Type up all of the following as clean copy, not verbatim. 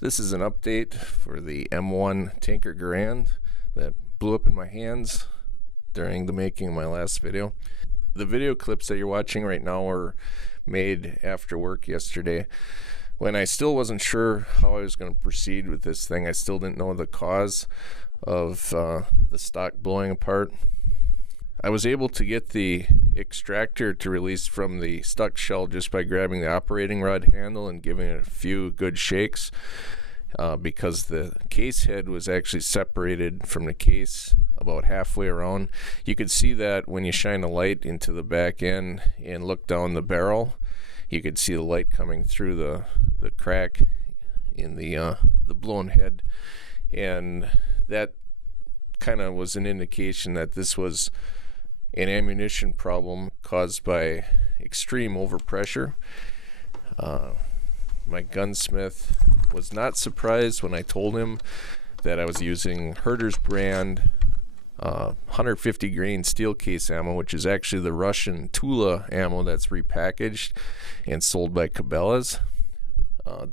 This is an update for the M1 Tanker Garand that blew up in my hands during the making of my last video. The video clips that you're watching right now were made after work yesterday when I still wasn't sure how I was going to proceed with this thing. I still didn't know the cause of the stock blowing apart. I was able to get the extractor to release from the stuck shell just by grabbing the operating rod handle and giving it a few good shakes because the case head was actually separated from the case about halfway around. You could see that when you shine a light into the back end and look down the barrel. You could see the light coming through the crack in the blown head, and that kind of was an indication that this was an ammunition problem caused by extreme overpressure. My gunsmith was not surprised when I told him that I was using Herter's brand 150 grain steel case ammo, which is actually the Russian Tula ammo that's repackaged and sold by Cabela's.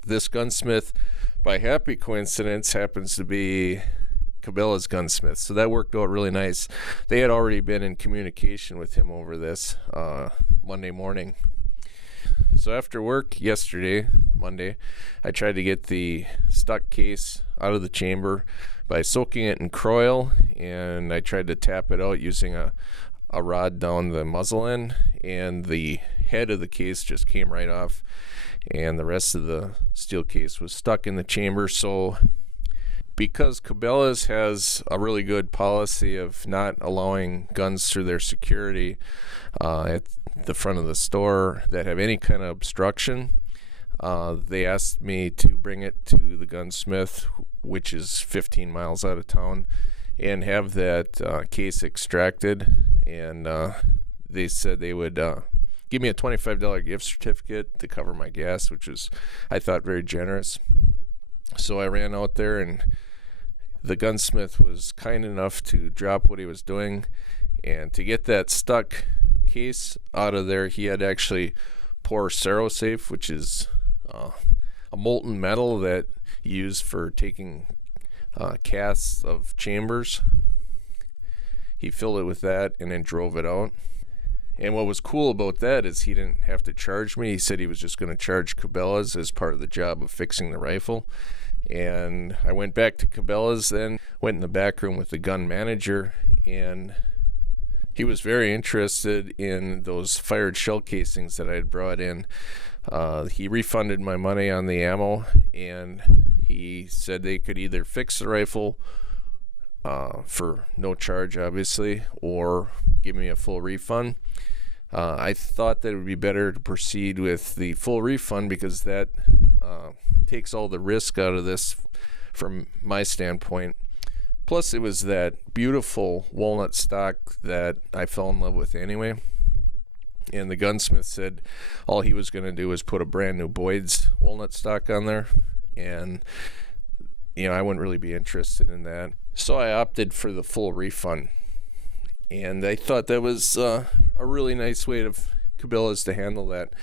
This gunsmith, by happy coincidence, happens to be Cabella's gunsmith, so that worked out really nice. They had already been in communication with him over this Monday morning. So after work yesterday, Monday, I tried to get the stuck case out of the chamber by soaking it in Croil, and I tried to tap it out using a rod down the muzzle end, and the head of the case just came right off, and the rest of the steel case was stuck in the chamber. So because Cabella's has a really good policy of not allowing guns through their security at the front of the store that have any kind of obstruction, they asked me to bring it to the gunsmith, which is 15 miles out of town, and have that case extracted. And they said they would give me a $25 gift certificate to cover my gas, which was, I thought, very generous. So I ran out there, and the gunsmith was kind enough to drop what he was doing, and to get that stuck case out of there, he had actually pour Safe, which is a molten metal that you use for taking casts of chambers. He filled it with that and then drove it out. And what was cool about that is he didn't have to charge me. He said he was just going to charge Cabella's as part of the job of fixing the rifle. And I went back to Cabella's, then went in the back room with the gun manager, and he was very interested in those fired shell casings that I had brought in. He refunded my money on the ammo, and he said they could either fix the rifle for no charge, obviously, or give me a full refund. I thought that it would be better to proceed with the full refund because that takes all the risk out of this from my standpoint. Plus, it was that beautiful walnut stock that I fell in love with anyway. And the gunsmith said all he was going to do was put a brand new Boyd's walnut stock on there. And, I wouldn't really be interested in that. So I opted for the full refund. And I thought that was a really nice way of Cabella's to handle that.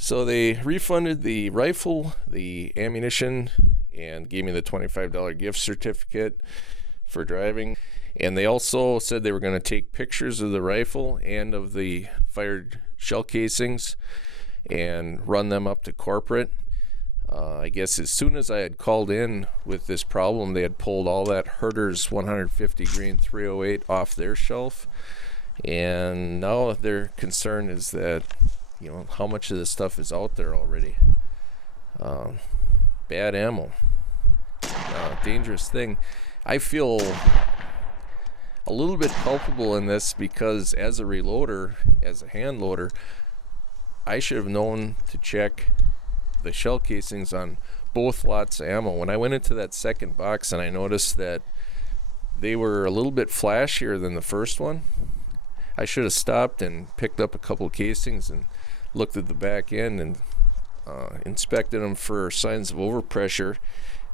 So they refunded the rifle, the ammunition, and gave me the $25 gift certificate for driving. And they also said they were going to take pictures of the rifle and of the fired shell casings and run them up to corporate. I guess as soon as I had called in with this problem, they had pulled all that Herter's 150 grain 308 off their shelf. And now their concern is that, how much of this stuff is out there already. Bad ammo. Dangerous thing. I feel a little bit culpable in this because as a reloader, as a hand loader, I should have known to check the shell casings on both lots of ammo. When I went into that second box and I noticed that they were a little bit flashier than the first one, I should have stopped and picked up a couple casings and looked at the back end and inspected them for signs of overpressure.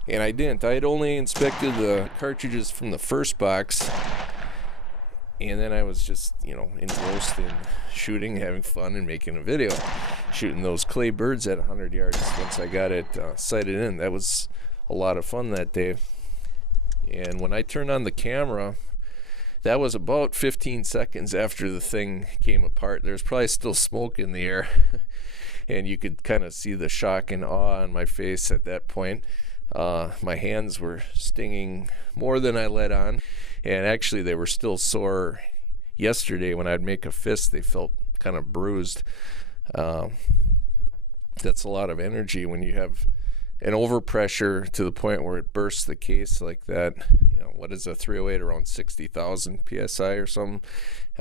And I didn't. I had only inspected the cartridges from the first box, And then I was just, engrossed in shooting, having fun, and making a video. Shooting those clay birds at 100 yards once I got it sighted in. That was a lot of fun that day. And when I turned on the camera, that was about 15 seconds after the thing came apart. There's probably still smoke in the air. And you could kind of see the shock and awe on my face at that point. My hands were stinging more than I let on. And actually, they were still sore yesterday. When I'd make a fist, they felt kind of bruised. That's a lot of energy when you have an overpressure to the point where it bursts the case like that. What is a 308? Around 60,000 psi or something.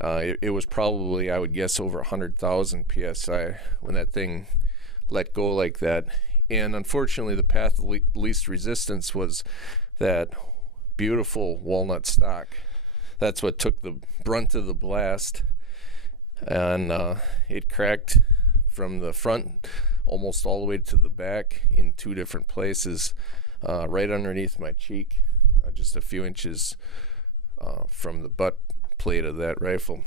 It was probably, I would guess, over 100,000 psi when that thing let go like that. And unfortunately, the path of least resistance was that beautiful walnut stock. That's what took the brunt of the blast, and it cracked from the front almost all the way to the back in 2 different places, right underneath my cheek, just a few inches from the butt plate of that rifle.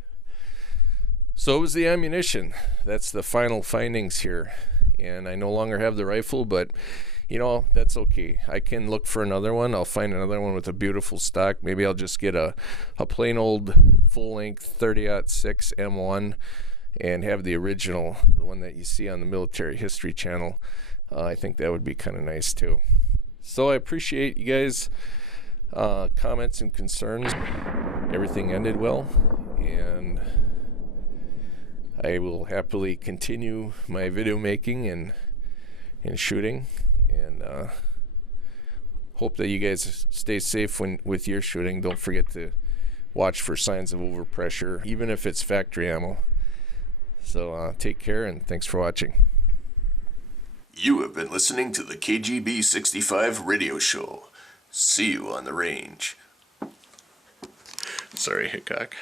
So it was the ammunition. That's the final findings here. And I no longer have the rifle, but that's okay. I can look for another one. I'll find another one with a beautiful stock. Maybe I'll just get a plain old full-length 30-06 M1 and have the original, the one that you see on the Military History Channel. I think that would be kind of nice too. So I appreciate you guys' comments and concerns. Everything ended well, and I will happily continue my video making and shooting, and hope that you guys stay safe with your shooting. Don't forget to watch for signs of overpressure, even if it's factory ammo. So take care, and thanks for watching. You have been listening to the KGB 65 radio show. See you on the range. Sorry, Hickok.